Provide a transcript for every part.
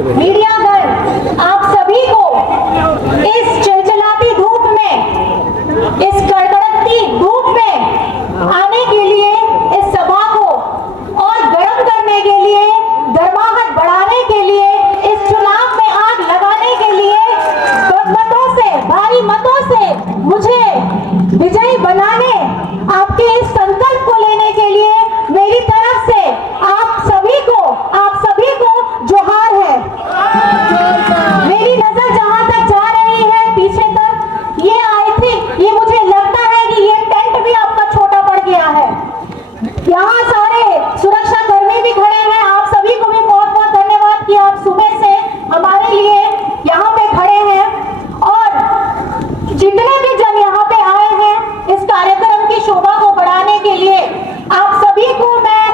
मीडियागण, आप सभी को इस चिलचिलाती धूप में, इस कड़कड़ती धूप में आने के लिए, इस सभा को और गर्म करने के लिए, गर्माहट बढ़ाने के लिए, इस चुनाव में आग लगाने के लिए, मतों से, भारी मतों से मुझे विजयी बनाने, आपके इस संकल्प को लेने के लिए मेरी तरफ से आप सभी को जोहार है। मेरी नजर जहां तक जा रही है पीछे तक, ये आई थी, ये मुझे लगता है कि ये टेंट भी आपका छोटा पड़ गया है। यहाँ सारे सुरक्षा कर्मी भी खड़े हैं। आप सभी को भी बहुत बहुत धन्यवाद कि आप सुबह से हमारे लिए यहाँ पे खड़े हैं। और जितने भी जन यहाँ पे आए हैं इस कार्यक्रम की शोभा को बढ़ाने के लिए, आप सभी को मैं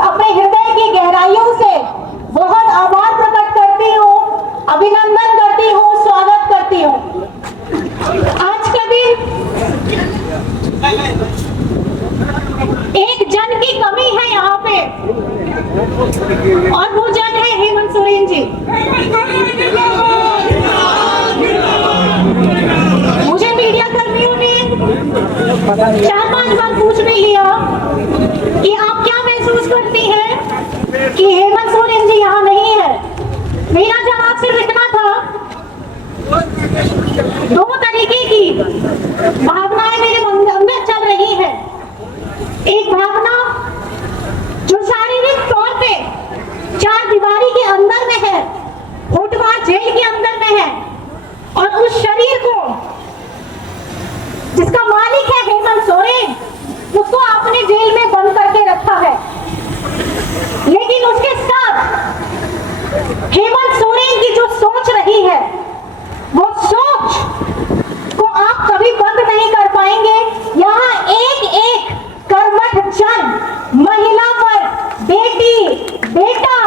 अपने हृदय की गहराइयों से बहुत आभार प्रकट करती हूँ, अभिनंदन करती हूँ, स्वागत करती हूँ। आज का दिन एक जन की कमी है यहाँ पे, और वो जन है हेमंत सोरेन जी। मुझे मीडिया कर्मियों ने 4-5 बार पूछ भी लिया कि आप क्या महसूस करती हैं कि हेमंत सोरेन जी यहाँ नहीं है। मेरा जवाब सिर्फ इतना था, 2 तरीके की भावनाएं मेरे अंदर चल रही है। एक भावना जो शारीरिक तौर पे 4 दीवारी के अंदर में है, होटवार जेल के अंदर में है, और उस शरीर को जिसका मालिक है हेमंत सोरेन, उसको आपने जेल में बंद करके रखा है। लेकिन उसके साथ हेमंत सोरेन की जो सोच रही है, वो सोच को आप कभी बंद नहीं कर पाएंगे। यहाँ एक कर्मठ जन, महिला पर, बेटी, बेटा,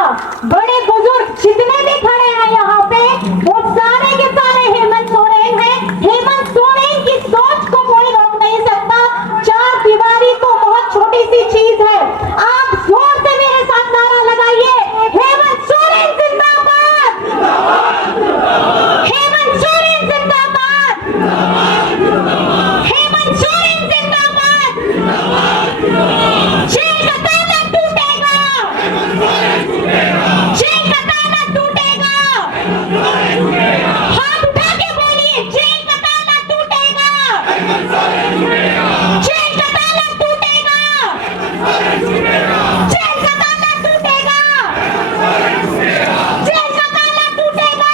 बड़े बुजुर्ग जितने भी खड़े हैं यहाँ पे, वो सारे के सारे हेमंत सोरेन हैं। हेमंत सोरेन की सोच को कोई रोक नहीं सकता। 4 दीवारी तो बहुत छोटी सी चीज है। आप जोर से मेरे साथ नारा लगाइए, हेमंत सोरेन जिंदाबाद, हेमंत सोरेन जिंदाबाद, हेमंत सोरेन जिंदाबाद। जेल का ताला टूटेगा, जेल का ताला टूटेगा। हाथ उठा के बोलिए, जेल का ताला टूटेगा, जेल का ताला टूटेगा, जेल का ताला टूटेगा, जेल का ताला टूटेगा,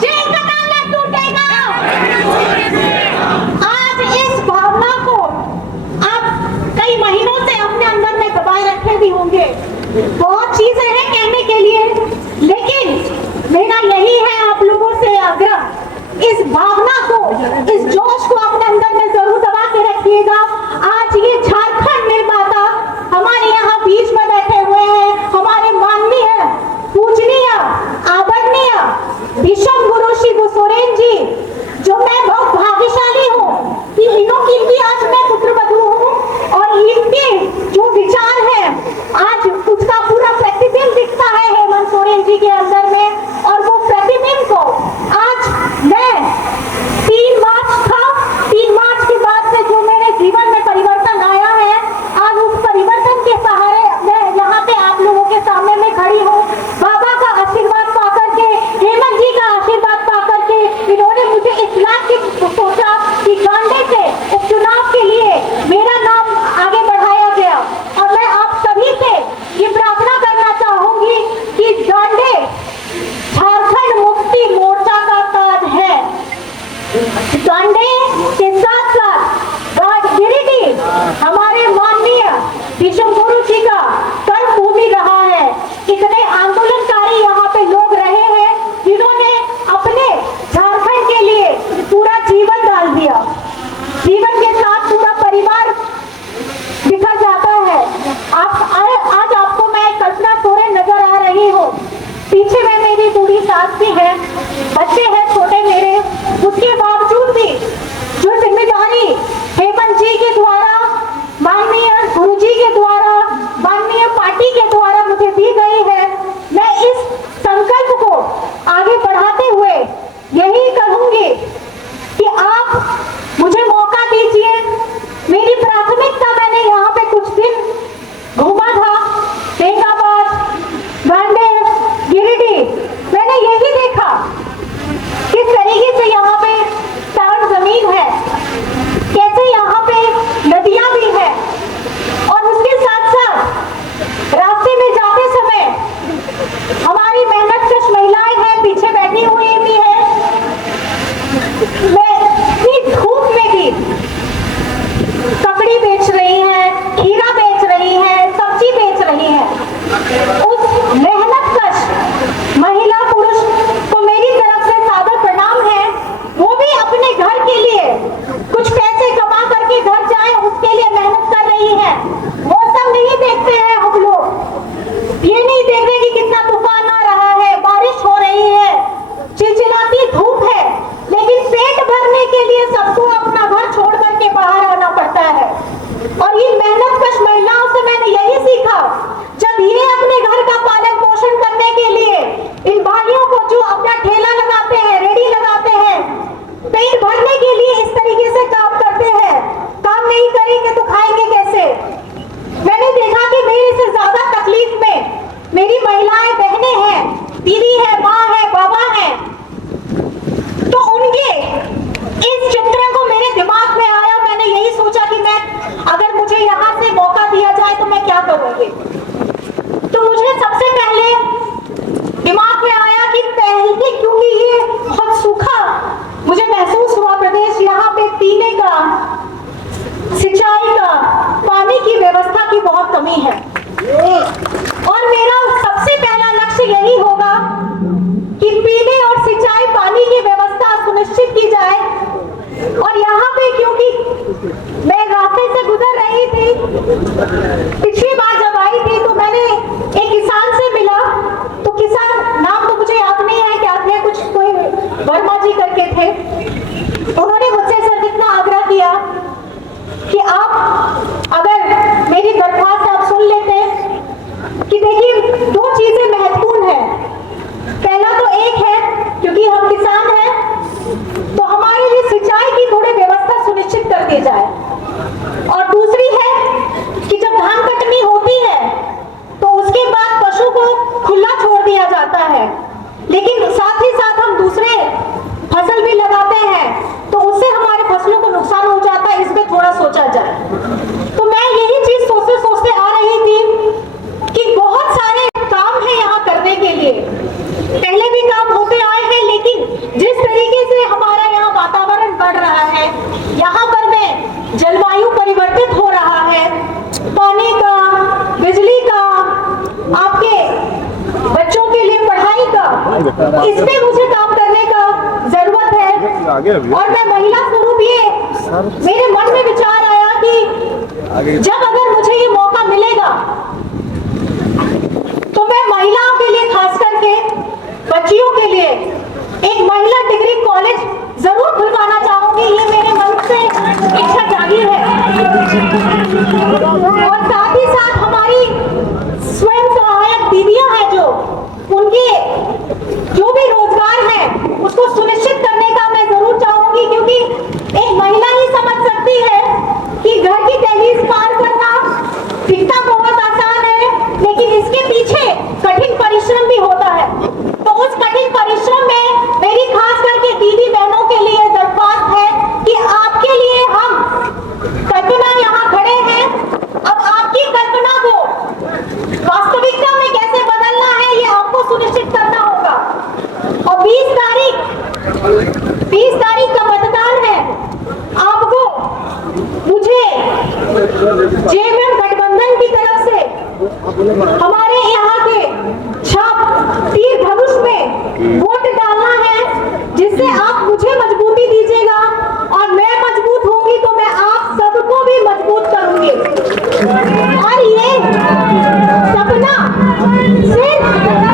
जेल का ताला टूटेगा। आज इस भावना को आप कई महीनों से अपने अंदर में दबाए रखे भी होंगे। बहुत चीजें हैं कहने के लिए, लेकिन मेरा यही है आप लोगों से आग्रह, इस भावना को, इस जोश को अपने अंदर में जरूर दबा के रखिएगा। आज ये झारखंड निर्माता हमारे यहाँ बीच में बैठे हुए हैं, हमारे माननीय, पूजनीय, आदरणीय भीष्म गुरु शिबू सोरेन जी, जो मैं बहुत भाग्यशाली हूँ कि इनकी आज मैं पुत्रवधू हूँ, और इनके जो विचार है आज उसका पूरा प्रतिबिंब दिखता है हेमंत सोरेन जी के अंदर में। और वो प्रतिबिंब को आज मैं 3 मार्च था, 3 मार्च के बाद से जो मेरे जीवन में परिवर्तन आया है, आज उस परिवर्तन के सहारे मैं यहाँ पे आप लोगों के सामने में खड़ी हूँ। बाबा का आशीर्वाद पाकर के, हेमंत जी का आशीर्वाद पाकर के, इन्होंने मुझे इस लाख की सोचा कि गांडे से उपचुनाव के लिए मेरा नाम आगे बढ़ाया गया। और मैं आप सभी से ये प्रार्थना करना चाहूंगी कि गांडे आगे अभी और मैं महिला स्वरूप ये मेरे मन में विचार आया कि जब अगर मुझे ये मौका मिलेगा तो मैं महिलाओं के लिए, खास करके बच्चियों के लिए एक महिला डिग्री कॉलेज जरूर खुलवाना चाहूंगी। ये मेरे मन से इच्छा जागी है। और साथ ही साथ हमारी स्वयं सहायक दीदियां हैं जो उनके जो भी रोजगार है उसको सुनिश्चित करने का मैं जरूर चाहूंगी, क्योंकि एक महिला ही समझ सकती है कि घर की दहलीज पार करना दिखता बहुत आसान है, लेकिन इसके पीछे कठिन परिश्रम भी होता है। तो उस कठिन परिश्रम में मेरी खास करके दीदी बहनों के लिए दरख्वास्त है कि आपके लिए हम कल्पना यहाँ खड़े हैं। अब आपकी कल्पना को वास्तविकता में कैसे बदलना है ये आपको सुनिश्चित करना होगा। और 20 तारीख का मतदान है। आपको मुझे जेएमएम गठबंधन की तरफ से हमारे यहाँ के छाप तीर धनुष में वोट डालना है, जिससे आप मुझे मजबूती दीजिएगा और मैं मजबूत होंगी तो मैं आप सबको भी मजबूत करूंगी। और ये सपना सिर्फ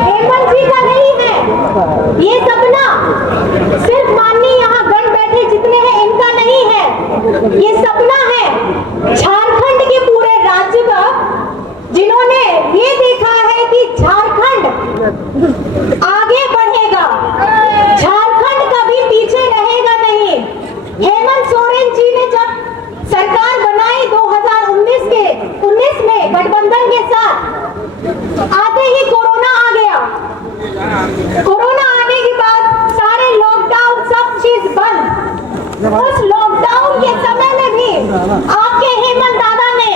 हेमंत जी का नहीं है, ये सपना सिर्फ माननीय यहाँ गण बैठे जितने हैं इनका नहीं है, ये सपना है झारखंड के पूरे राज्य का, जिन्होंने ये देखा है कि झारखंड आगे बढ़ेगा, झारखंड कभी पीछे रहेगा नहीं। हेमंत सोरेन जी ने जब सरकार बनाई 2019 में गठबंधन के साथ, आते ही कोरोना आ गया। कोरोना आने के बाद सारे लॉकडाउन सब चीज बंद। उस लॉकडाउन के समय में भी आपके हेमंत दादा ने,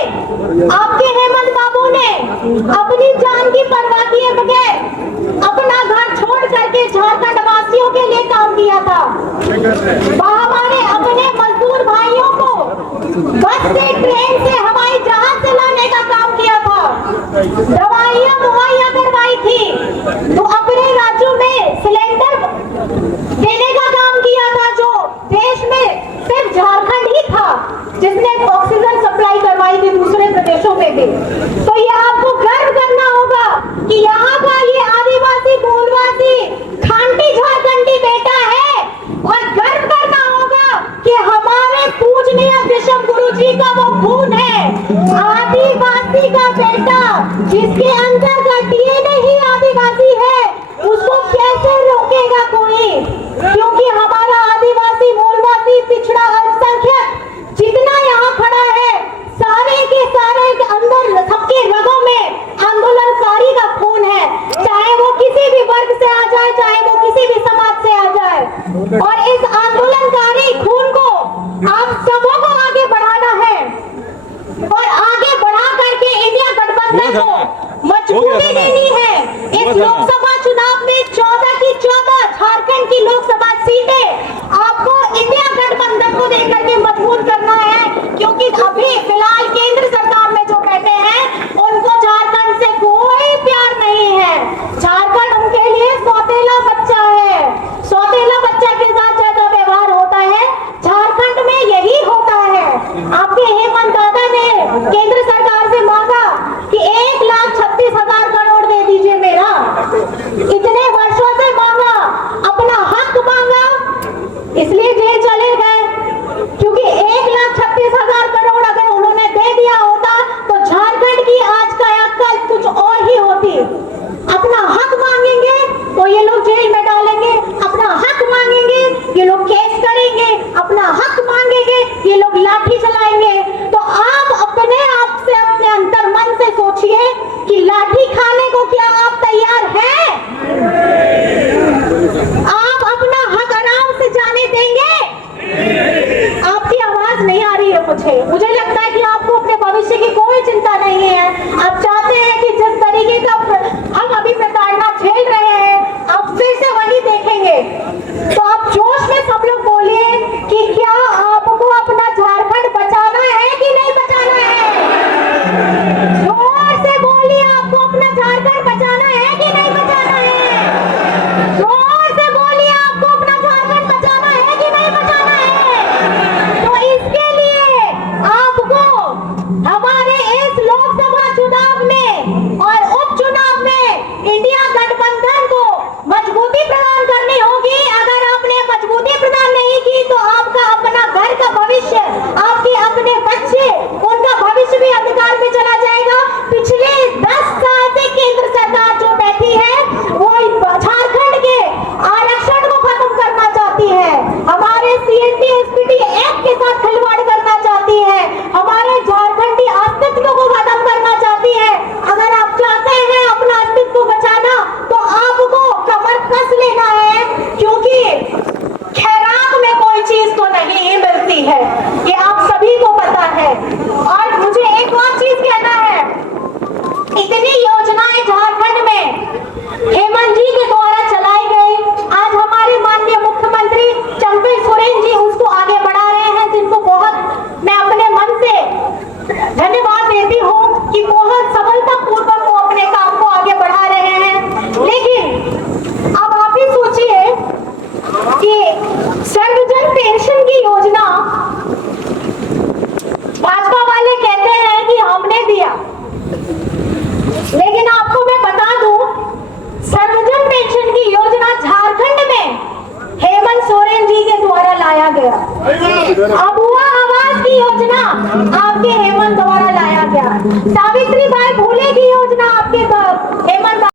आपके हेमंत बाबू ने अपनी जान की परवाह किए बगैर अपना घर छोड़ करके झारखंड वासियों के लिए काम किया था। हमारे अपने मजदूर भाइयों को बस से, ट्रेन से, हवाई जहाज से लाने का काम किया था, दवाइयां मुहैया करवाई थी, तो अपने राज्यों में सिलेंडर देने का काम किया था, जो देश में सिर्फ झारखंड ही था जिसने ऑक्सीजन सप्लाई करवाई थी दूसरे प्रदेशों में भी। तो ये आपको गर्व करना होगा कि यहाँ का ये आदिवासी मूलवासी खांटी झारखंडी बेटा है, और गर्व करना होगा कि हमारे पूजनीय विश्व गुरु जी का वो खून है, आदिवासी का बेटा, जिसके अंदर का डीएनए ही आदिवासी है, उसको कैसे रोकेगा कोई? क्योंकि हमारा आदिवासी मूलवासी पिछड़ा अल्पसंख्यक जितना यहाँ खड़ा है, सारे के सारे के अंदर सबके रगों में आंदोलनकारी का खून है, चाहे वो किसी भी वर्ग से आ जाए, चाहे वो किसी भी समाज से आ जाए। और इस आंदोलनकारी खून को आप सबों को आगे बढ़ाना है, और आगे बढ़ा करके इंडिया गठबंधन को मजबूती देनी है। इस लोकसभा चुनाव में 14 की 14 झारखंड की लोकसभा सीटें आपको इंडिया गठबंधन को देकर के मजबूत करना है, क्योंकि अभी फिलहाल केंद्र सरकार में जो बैठे हैं उनको झारखंड से कोई प्यार नहीं है। झारखंड उनके लिए सौतेला बच्चा है, सौतेला बच्चा के साथ जैसा व्यवहार होता है झारखंड में यही होता है। आपके हेमंत दादा ने केंद्र सरकार से मांगा कि 1,36,000 करोड़ दे दीजिए मेरा, इतने वर्षों से मांगा, अपना हक मांगा, हमारे सीएनटी एसपीटी एक्ट के साथ खिलवाड़ करना चाहती है, हमारे झारखंडी अस्तित्व को खत्म करना चाहती है। अगर आप चाहते हैं अपना अस्तित्व बचाना तो आपको कमर कस लेना है, क्योंकि खैरात में कोई चीज तो नहीं ही मिलती है, ये आप सभी को पता है। और मुझे एक और चीज कहना है, इतनी योजनाएं झारखंड में हेमंत जी के द्वारा चलाई गई, आज हमारे माननीय मुख्यमंत्री चंपे सोरेन जी उसको आगे बढ़ा रहे हैं, जिनको बहुत मैं अपने मन से धन्यवाद देती हूँ कि बहुत सफलतापूर्वक वो अपने काम को आगे बढ़ा रहे हैं। लेकिन अब आप ही सोचिए कि सर्वजन पेंशन की योजना भाजपा वाले कहते हैं कि हमने दिया, लेकिन आपको मैं बता दूं, सर्वजन पेंशन की योजना झारखंड में हेमंत सोरेन जी के द्वारा लाया गया। अबुआ आवास की योजना आपके हेमंत द्वारा लाया गया। सावित्रीबाई